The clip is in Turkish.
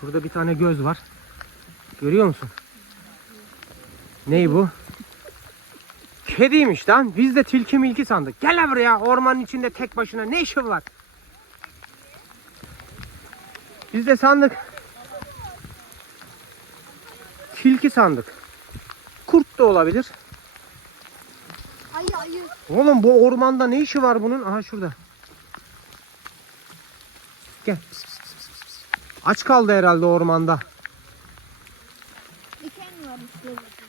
Şurada bir tane göz var. Görüyor musun? Ney bu? Kediymiş lan. Biz de tilki milki sandık. Gel lan buraya. Ormanın içinde tek başına ne işin var? Biz de sandık. Tilki sandık. Kurt da olabilir. Ayı. Oğlum bu ormanda ne işi var bunun? Aha şurada. Gel. Aç kaldı herhalde ormanda. Diken varmış böyle.